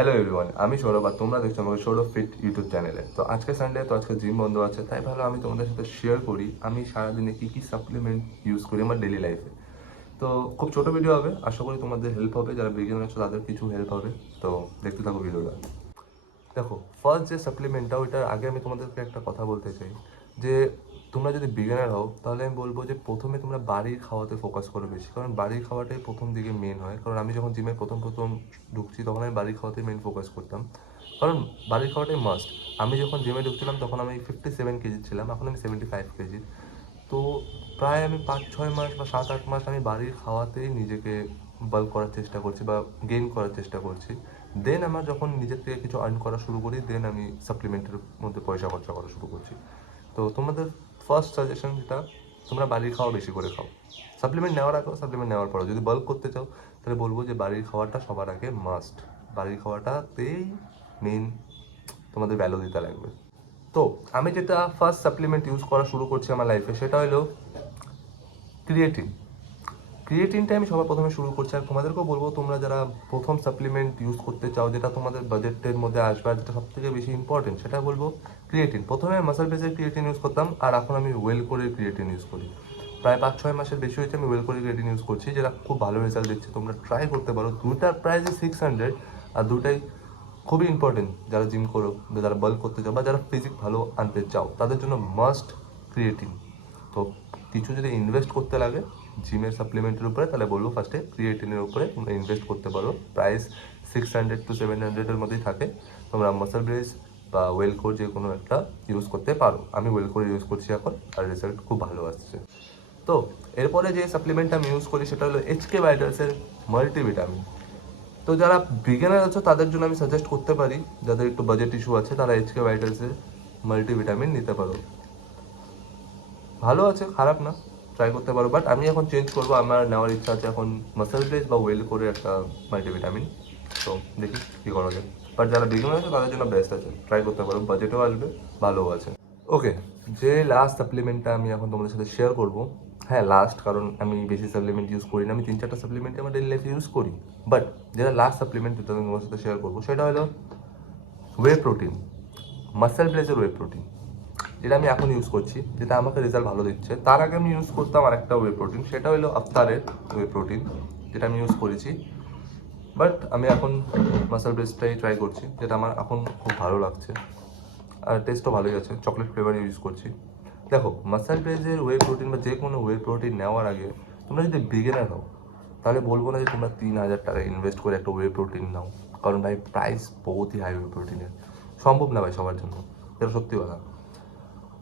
Hello everyone, আমি সৌরভ আর তোমরা দেখছো আমাকে সৌরভ ফিট ইউটিউব চ্যানেলে। তো আজকে সানডে, তো আজকে জিম বন্ধ আছে, তাই ভালো আমি তোমাদের সাথে শেয়ার করি আমি সারাদিনে কী কী সাপ্লিমেন্ট ইউজ করি আমার ডেলি লাইফে। তো খুব ছোট ভিডিও হবে, আশা করি তোমাদের হেল্প হবে, যারা বিগিনার আছো তাদের কিছু হেল্প হবে। তো দেখতে থাকো ভিডিওটা। দেখো, ফার্স্ট যে সাপ্লিমেন্টটা, ওইটার আগে আমি তোমাদেরকে একটা কথা বলতে চাই যে তোমরা যদি বিগিনার হও তাহলে আমি বলবো যে প্রথমে তোমরা বাড়ির খাওয়াতে ফোকাস করো বেশি, কারণ বাড়ির খাওয়াটাই প্রথম দিকে মেন হয়। কারণ আমি যখন জিমে প্রথম প্রথম ঢুকছি তখন আমি বাড়ির খাওয়াতে মেন ফোকাস করতাম, কারণ বাড়ির খাওয়াটাই মাস্ট। আমি যখন জিমে ঢুকছিলাম তখন আমি 57 কেজি ছিলাম, এখন আমি 75 কেজি। তো প্রায় আমি 5-6 মাস বা 7-8 মাস আমি বাড়ির খাওয়াতেই নিজেকে বাল্ক করার চেষ্টা করছি বা গেইন করার চেষ্টা করছি। দেন আমার যখন নিজের থেকে কিছু আর্ন করা শুরু করি, দেন আমি সাপ্লিমেন্টের মধ্যে পয়সা খরচা করা শুরু করছি। তো তোমাদের ফার্স্ট সাজেশন যেটা, তোমরা বাড়ির খাওয়া বেশি করে খাও। সাপ্লিমেন্ট নেওয়ার আগেও, সাপ্লিমেন্ট নেওয়ার পরেও যদি বাল্ক করতে চাও তাহলে বলবো যে বাড়ির খাওয়াটা সবার আগে মাস্ট। বাড়ির খাওয়াটাতেই মেন তোমাদের ভ্যালু দিতে লাগবে। তো আমি যেটা ফার্স্ট সাপ্লিমেন্ট ইউজ করা শুরু করছি আমার লাইফে, সেটা হলো ক্রিয়েটিন। ক্রিয়েটিনটা আমি সবার প্রথমে শুরু করছি, আর তোমাদেরকেও বলবো তোমরা যারা প্রথম সাপ্লিমেন্ট ইউজ করতে চাও, যেটা তোমাদের বাজেটের মধ্যে আসবে আর যেটা সব থেকে বেশি ইম্পর্টেন্ট, সেটা বলবো ক্রিয়েটিন। প্রথমে মাসল বেসের ক্রিয়েটিন ইউজ করতাম, আর এখন আমি ওয়েল করে ক্রিয়েটিন ইউজ করি। প্রায় 5-6 মাসের বেশি হয়েছে আমি ওয়েল করে ক্রিয়েটিন ইউজ করছি, যেটা খুব ভালো রেজাল্ট দিচ্ছে। তোমরা ট্রাই করতে পারো। দুটার প্রাইসই 600, আর দুটাই খুবই ইম্পর্টেন্ট। যারা জিম করো, যারা বাল্ক করতে চাও, বা যারা ফিজিক ভালো আনতে চাও, তাদের জন্য মাস্ট ক্রিয়েটিন। তো কিছু যদি ইনভেস্ট করতে লাগে জিমের সাপ্লিমেন্টের উপরে, তাহলে বলবো ফার্স্টে ক্রিয়েটিনের উপরে তোমরা ইনভেস্ট করতে পারো। প্রাইস 600 to 700 মধ্যেই থাকে। তোমরা মাসল ব্রেস বা ওয়েল কোর যে কোনো একটা ইউজ করতে পারো। আমি ওয়েল কোর ইউজ করছি এখন, আর রেজাল্ট খুব ভালো আসছে। তো এরপরে যে সাপ্লিমেন্টটা আমি ইউজ করি সেটা হলো এইচকে ভাইটালসের মাল্টিভিটামিন। তো যারা বিগিনার আছো তাদের জন্য আমি সাজেস্ট করতে পারি, যাদের একটু বাজেট ইস্যু আছে তারা এইচকে ভাইটালসের মাল্টিভিটামিন নিতে পারো। ভালো আছে, খারাপ না, ট্রাই করতে পারো। বাট আমি এখন চেঞ্জ করবো, আমার নেওয়ার ইচ্ছা আছে এখন মাসেল ব্রেস বা ওয়েল করে একটা মাল্টিভিটামিন। তো দেখি কী করা যায়। বাট যারা বিগিনার আছে তাদের জন্য বেস্ট আছে, ট্রাই করতে পারো, বাজেটও আসবে, ভালোও আছে। ওকে, যে লাস্ট সাপ্লিমেন্টটা আমি এখন তোমাদের সাথে শেয়ার করবো, হ্যাঁ লাস্ট, কারণ আমি বেশি সাপ্লিমেন্ট ইউজ করি না, আমি 3-4টা সাপ্লিমেন্ট আমার ডেলি লাইফে ইউজ করি। বাট যেটা লাস্ট সাপ্লিমেন্ট যেটা আমি তোমার সাথে শেয়ার করবো সেটা হলো ওয়ে প্রোটিন, মাসেল ব্লেজের ওয়ে প্রোটিন, যেটা আমি এখন ইউজ করছি, যেটা আমাকে রেজাল্ট ভালো দিচ্ছে। তার আগে আমি ইউজ করতাম আর একটা ওয়ে প্রোটিন, সেটা হলো আফতারের ওয়ে প্রোটিন, যেটা আমি ইউজ করেছি। বাট আমি এখন মাসাল ব্রেসটাই ট্রাই করছি, যেটা আমার এখন খুব ভালো লাগছে, আর টেস্টও ভালোই আছে। চকলেট ফ্লেভার ইউজ করছি। দেখো, মাসাল ব্রেজের ওয়ে প্রোটিন বা যে কোনো ওয়ে প্রোটিন নেওয়ার আগে তোমরা যদি বিগিনার হও তাহলে বলবো না যে তোমরা 3,000 টাকা ইনভেস্ট করে একটা ওয়ে প্রোটিন নাও, কারণ ভাই প্রাইস বহুতই হাই ওয়ে প্রোটিনের। সম্ভব না ভাই সবার জন্য, এটা সত্যি কথা।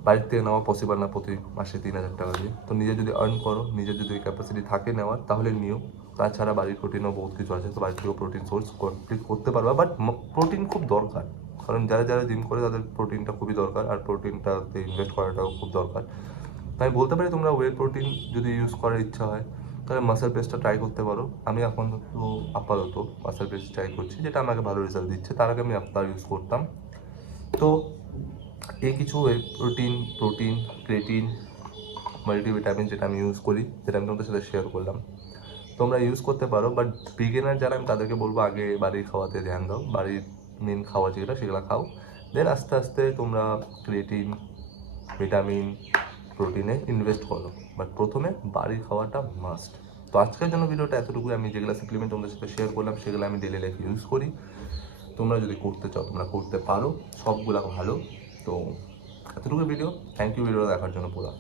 বাড়ির থেকে নেওয়া পসিবল না প্রতি মাসে 3,000 টাকা দিয়ে। তো নিজে যদি আর্ন করো, নিজের যদি ওই ক্যাপাসিটি থাকে নেওয়ার, তাহলে নিও। তাছাড়া বাড়ির প্রোটিনও বহুত কিছু আছে, তো বাড়ির থেকেও প্রোটিন সোর্স কমপ্লিট করতে পারবা। বাট প্রোটিন খুব দরকার, কারণ যারা যারা জিম করে তাদের প্রোটিনটা খুবই দরকার, আর প্রোটিনটাতে ইনভেস্ট করাটাও খুব দরকার। তাই বলতে পারি তোমরা ওয়ে প্রোটিন যদি ইউজ করার ইচ্ছা হয় তাহলে মাসেল পেস্টটা ট্রাই করতে পারো। আমি এখন তো আপাতত মাসেল পেস্ট ট্রাই করছি, যেটা আমাকে ভালো রেজাল্ট দিচ্ছে। তার আগে আমি আফতার ইউজ করতাম। তো এই কিছু প্রোটিন প্রোটিন ক্রেটিন, মাল্টিভিটামিন যেটা আমি ইউজ করি, যেটা আমি তোমাদের সাথে শেয়ার করলাম, তোমরা ইউজ করতে পারো। বাট বিগিনার যারা, আমি তাদেরকে বলবো আগে বাড়ির খাওয়াতে ধ্যান দাও, বাড়ির মেন খাওয়া যেগুলো সেগুলো খাও। দেন আস্তে আস্তে তোমরা ক্রিয়েটিন, ভিটামিন, প্রোটিনে ইনভেস্ট করো। বাট প্রথমে বাড়ির খাওয়াটা মাস্ট। তো আজকের জন্য ভিডিওটা এতটুকুই। আমি যেগুলো সাপ্লিমেন্ট তোমাদের সাথে শেয়ার করলাম সেগুলো আমি ডেলি লাইফে ইউজ করি। তোমরা যদি করতে চাও তোমরা করতে পারো, সবগুলো ভালো। তো এতটুকু ভিডিও। থ্যাংক ইউ ভিডিওটা দেখার জন্য পুরো।